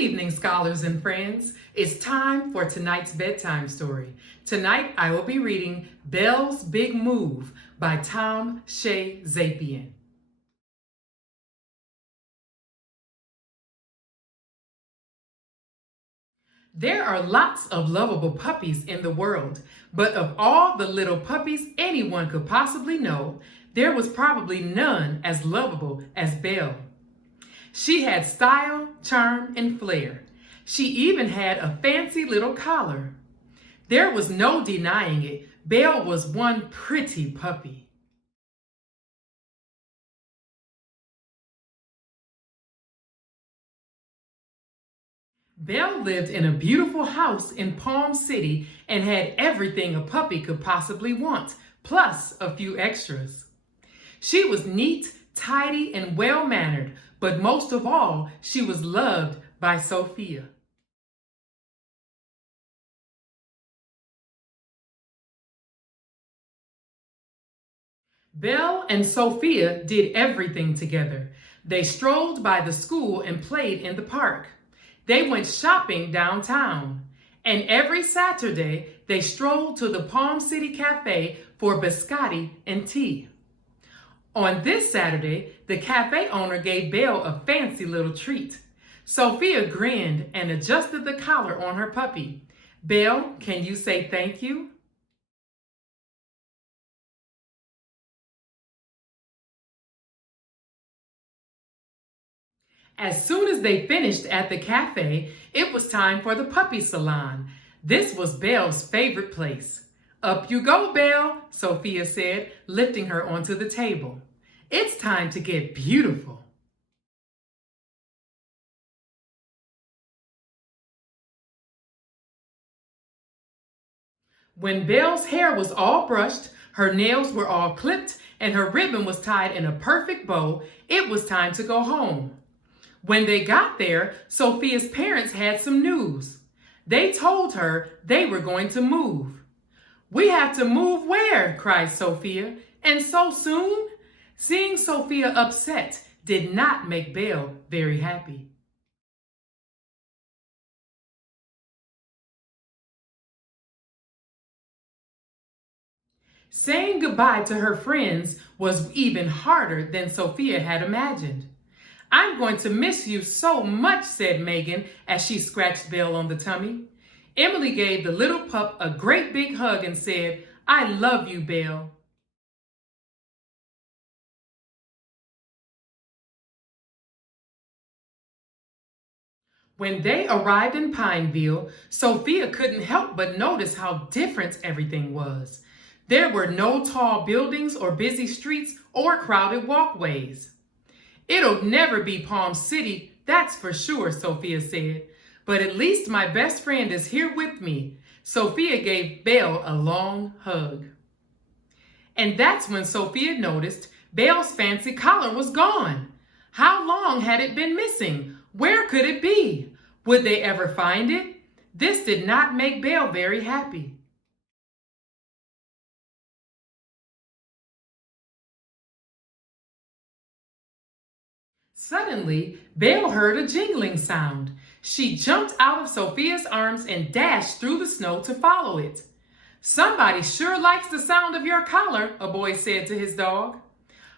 evening, scholars and friends. It's time for tonight's bedtime story. Tonight, I will be reading Belle's Big Move by Tom Shea Zapian. There are lots of lovable puppies in the world, but of all the little puppies anyone could possibly know, there was probably none as lovable as Belle. She had style, charm, and flair. She even had a fancy little collar. There was no denying it. Belle was one pretty puppy. Belle lived in a beautiful house in Palm City and had everything a puppy could possibly want, plus a few extras. She was neat, tidy, and well-mannered, but most of all, she was loved by Sophia. Belle and Sophia did everything together. They strolled by the school and played in the park. They went shopping downtown. And every Saturday, they strolled to the Palm City Cafe for biscotti and tea. On this Saturday, the cafe owner gave Belle a fancy little treat. Sophia grinned and adjusted the collar on her puppy. Belle, can you say thank you? As soon as they finished at the cafe, it was time for the puppy salon. This was Belle's favorite place. Up you go, Belle, Sophia said, lifting her onto the table. It's time to get beautiful. When Belle's hair was all brushed, her nails were all clipped, and her ribbon was tied in a perfect bow, it was time to go home. When they got there, Sophia's parents had some news. They told her they were going to move. "We have to move where?" cried Sophia. "And so soon?" Seeing Sophia upset did not make Belle very happy. Saying goodbye to her friends was even harder than Sophia had imagined. "I'm going to miss you so much," said Megan as she scratched Belle on the tummy. Emily gave the little pup a great big hug and said, "I love you, Belle." When they arrived in Pineville, Sophia couldn't help but notice how different everything was. There were no tall buildings or busy streets or crowded walkways. "It'll never be Palm City, that's for sure," Sophia said. "But at least my best friend is here with me." Sophia gave Belle a long hug. And that's when Sophia noticed Belle's fancy collar was gone. How long had it been missing? Where could it be? Would they ever find it? This did not make Belle very happy. Suddenly, Belle heard a jingling sound. She jumped out of Sophia's arms and dashed through the snow to follow it. "Somebody sure likes the sound of your collar," a boy said to his dog.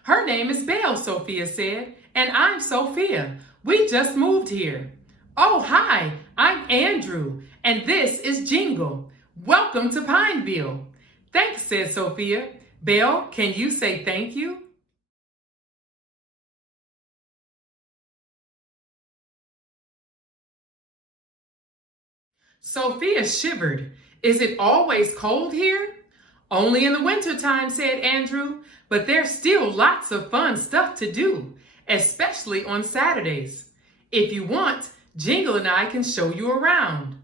"Her name is Belle," Sophia said, "and I'm Sophia. We just moved here." "Oh, hi, I'm Andrew, and this is Jingle. Welcome to Pineville." "Thanks," said Sophia. "Belle, can you say thank you?" Sophia shivered. "Is it always cold here?" "Only in the wintertime," said Andrew, "but there's still lots of fun stuff to do, especially on Saturdays. If you want, Jingle and I can show you around."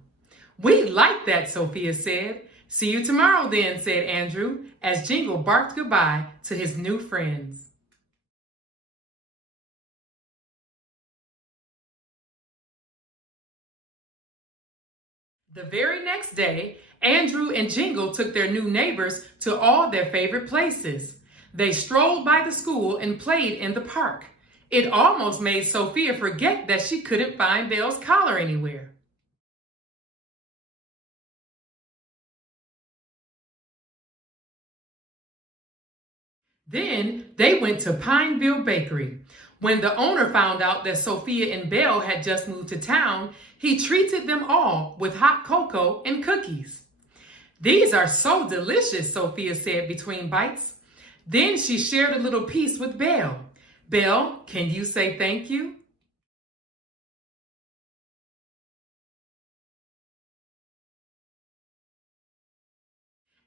"We'd like that," Sophia said. "See you tomorrow then," said Andrew, as Jingle barked goodbye to his new friends. The very next day, Andrew and Jingle took their new neighbors to all their favorite places. They strolled by the school and played in the park. It almost made Sophia forget that she couldn't find Belle's collar anywhere. Then they went to Pineville Bakery. When the owner found out that Sophia and Belle had just moved to town, he treated them all with hot cocoa and cookies. "These are so delicious," Sophia said between bites. Then she shared a little piece with Belle. "Belle, can you say thank you?"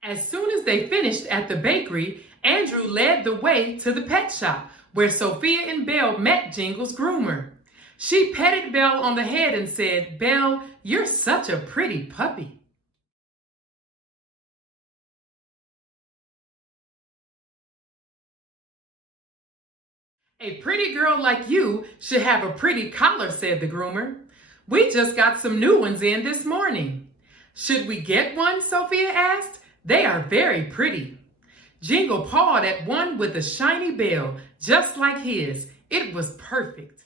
As soon as they finished at the bakery, Andrew led the way to the pet shop where Sophia and Belle met Jingle's groomer. She petted Belle on the head and said, "Belle, you're such a pretty puppy." "A pretty girl like you should have a pretty collar," said the groomer. "We just got some new ones in this morning." "Should we get one?" Sophia asked. "They are very pretty." Jingle pawed at one with a shiny bell, just like his. It was perfect.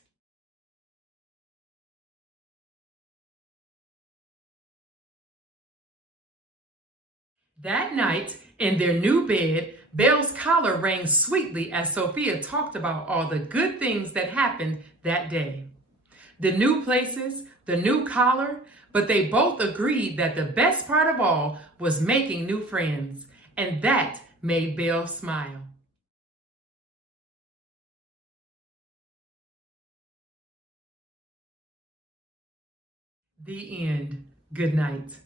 That night, in their new bed, Belle's collar rang sweetly as Sophia talked about all the good things that happened that day. The new places, the new collar, but they both agreed that the best part of all was making new friends, and that made Belle smile. The end. Good night.